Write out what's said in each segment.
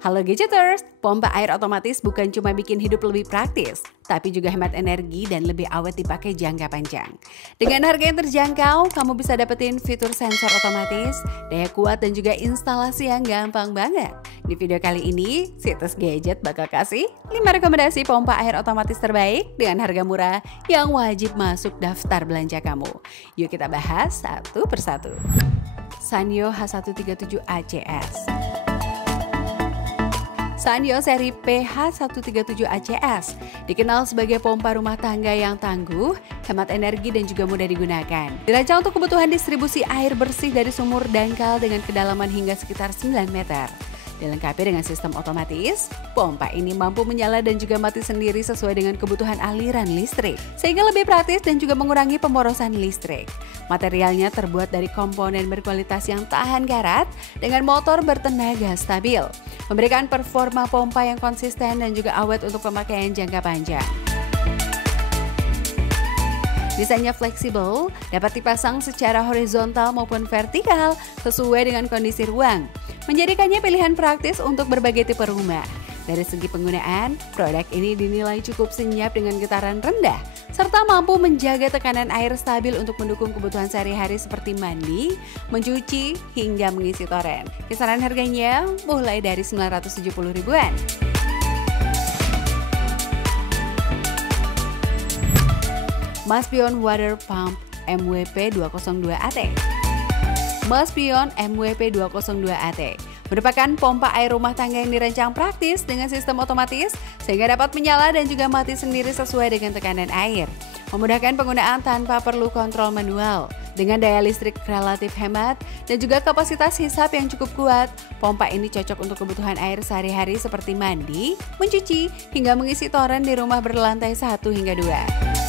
Halo Gadgeters, pompa air otomatis bukan cuma bikin hidup lebih praktis, tapi juga hemat energi dan lebih awet dipakai jangka panjang. Dengan harga yang terjangkau, kamu bisa dapetin fitur sensor otomatis, daya kuat dan juga instalasi yang gampang banget. Di video kali ini, Situs Gadget bakal kasih 5 rekomendasi pompa air otomatis terbaik dengan harga murah yang wajib masuk daftar belanja kamu. Yuk kita bahas satu persatu. Sanyo H137 ACS. Sanyo seri PH137 ACS dikenal sebagai pompa rumah tangga yang tangguh, hemat energi dan juga mudah digunakan. Dirancang untuk kebutuhan distribusi air bersih dari sumur dangkal dengan kedalaman hingga sekitar 9 meter. Dilengkapi dengan sistem otomatis, pompa ini mampu menyala dan juga mati sendiri sesuai dengan kebutuhan aliran listrik, sehingga lebih praktis dan juga mengurangi pemborosan listrik. Materialnya terbuat dari komponen berkualitas yang tahan karat dengan motor bertenaga stabil, memberikan performa pompa yang konsisten dan juga awet untuk pemakaian jangka panjang. Desainnya fleksibel, dapat dipasang secara horizontal maupun vertikal sesuai dengan kondisi ruang, menjadikannya pilihan praktis untuk berbagai tipe rumah. Dari segi penggunaan, produk ini dinilai cukup senyap dengan getaran rendah, serta mampu menjaga tekanan air stabil untuk mendukung kebutuhan sehari-hari seperti mandi, mencuci, hingga mengisi toren. Kisaran harganya mulai dari 970 ribuan. Maspion Water Pump MWP 202AT. Maspion MWP 202AT merupakan pompa air rumah tangga yang dirancang praktis dengan sistem otomatis sehingga dapat menyala dan juga mati sendiri sesuai dengan tekanan air. Memudahkan penggunaan tanpa perlu kontrol manual. Dengan daya listrik relatif hemat dan juga kapasitas hisap yang cukup kuat, pompa ini cocok untuk kebutuhan air sehari-hari seperti mandi, mencuci, hingga mengisi toren di rumah berlantai 1 hingga 2.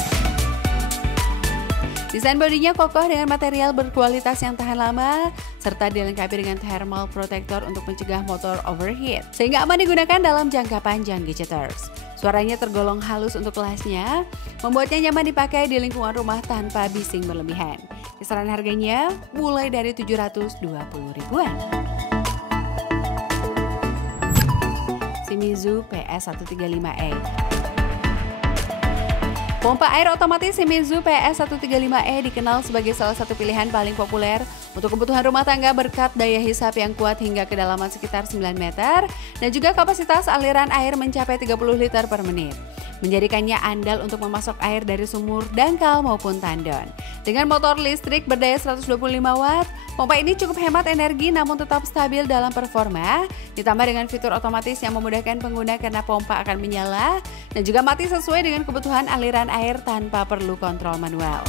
Desain bodinya kokoh dengan material berkualitas yang tahan lama, serta dilengkapi dengan thermal protector untuk mencegah motor overheat, sehingga aman digunakan dalam jangka panjang Gadgeters. Suaranya tergolong halus untuk kelasnya, membuatnya nyaman dipakai di lingkungan rumah tanpa bising berlebihan. Kisaran harganya mulai dari 720 ribuan. Shimizu PS135E. Pompa air otomatis Shimizu PS135E dikenal sebagai salah satu pilihan paling populer untuk kebutuhan rumah tangga berkat daya hisap yang kuat hingga kedalaman sekitar 9 meter dan juga kapasitas aliran air mencapai 30 liter per menit. Menjadikannya andal untuk memasok air dari sumur, dangkal maupun tandon. Dengan motor listrik berdaya 125 watt, pompa ini cukup hemat energi namun tetap stabil dalam performa, ditambah dengan fitur otomatis yang memudahkan pengguna karena pompa akan menyala dan juga mati sesuai dengan kebutuhan aliran air tanpa perlu kontrol manual.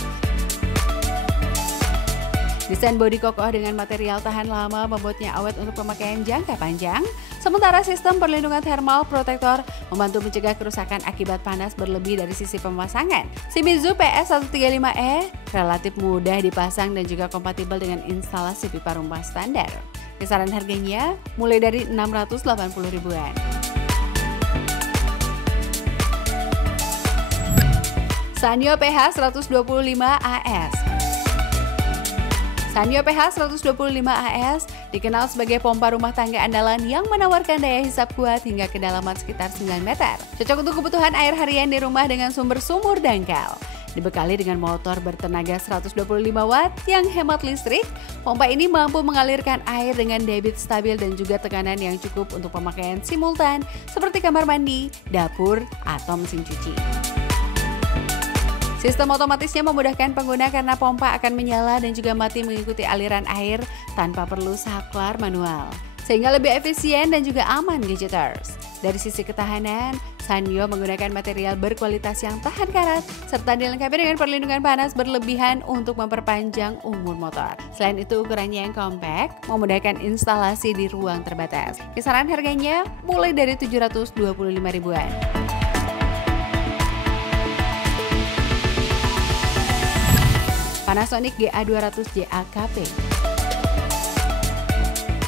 Desain bodi kokoh dengan material tahan lama membuatnya awet untuk pemakaian jangka panjang, sementara sistem perlindungan thermal protector membantu mencegah kerusakan akibat panas berlebih dari sisi pemasangan. Shimizu PS135E relatif mudah dipasang dan juga kompatibel dengan instalasi pipa rumah standar. Kisaran harganya mulai dari 680 ribuan. Sanyo PH125AS. Sanyo PH125AS dikenal sebagai pompa rumah tangga andalan yang menawarkan daya hisap kuat hingga kedalaman sekitar 9 meter. Cocok untuk kebutuhan air harian di rumah dengan sumber sumur dangkal. Dibekali dengan motor bertenaga 125 watt yang hemat listrik, pompa ini mampu mengalirkan air dengan debit stabil dan juga tekanan yang cukup untuk pemakaian simultan seperti kamar mandi, dapur, atau mesin cuci. Sistem otomatisnya memudahkan pengguna karena pompa akan menyala dan juga mati mengikuti aliran air tanpa perlu saklar manual, sehingga lebih efisien dan juga aman Gadgeters. Dari sisi ketahanan, Sanyo menggunakan material berkualitas yang tahan karat, serta dilengkapi dengan perlindungan panas berlebihan untuk memperpanjang umur motor. Selain itu ukurannya yang compact, memudahkan instalasi di ruang terbatas. Kisaran harganya mulai dari 725 ribuan. Panasonic GA200 JAKP.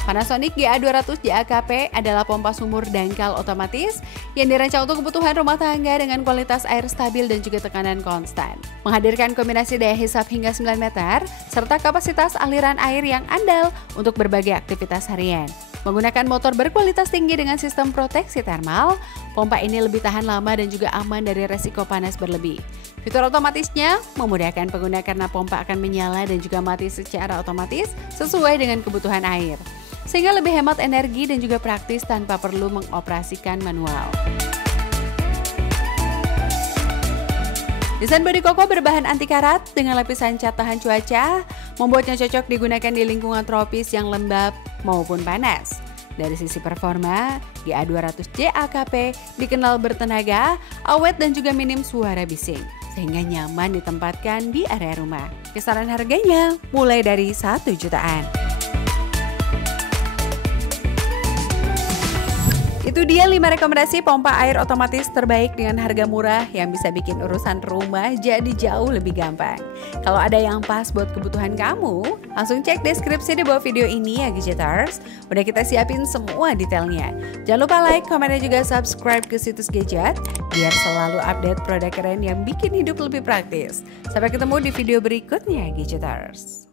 Panasonic GA200 JAKP adalah pompa sumur dangkal otomatis yang dirancang untuk kebutuhan rumah tangga dengan kualitas air stabil dan juga tekanan konstan. Menghadirkan kombinasi daya hisap hingga 9 meter serta kapasitas aliran air yang andal untuk berbagai aktivitas harian. Menggunakan motor berkualitas tinggi dengan sistem proteksi thermal, pompa ini lebih tahan lama dan juga aman dari resiko panas berlebih. Fitur otomatisnya memudahkan pengguna karena pompa akan menyala dan juga mati secara otomatis sesuai dengan kebutuhan air. Sehingga lebih hemat energi dan juga praktis tanpa perlu mengoperasikan manual. Desain bodi koko berbahan anti karat dengan lapisan cat tahan cuaca membuatnya cocok digunakan di lingkungan tropis yang lembab maupun panas. Dari sisi performa, GA200J AKP dikenal bertenaga, awet dan juga minim suara bising, sehingga nyaman ditempatkan di area rumah. Kisaran harganya mulai dari 1 jutaan. Itu dia 5 rekomendasi pompa air otomatis terbaik dengan harga murah yang bisa bikin urusan rumah jadi jauh lebih gampang. Kalau ada yang pas buat kebutuhan kamu, langsung cek deskripsi di bawah video ini ya Gadgeters. Udah kita siapin semua detailnya. Jangan lupa like, komen, dan juga subscribe ke situs Gadget biar selalu update produk keren yang bikin hidup lebih praktis. Sampai ketemu di video berikutnya Gadgeters.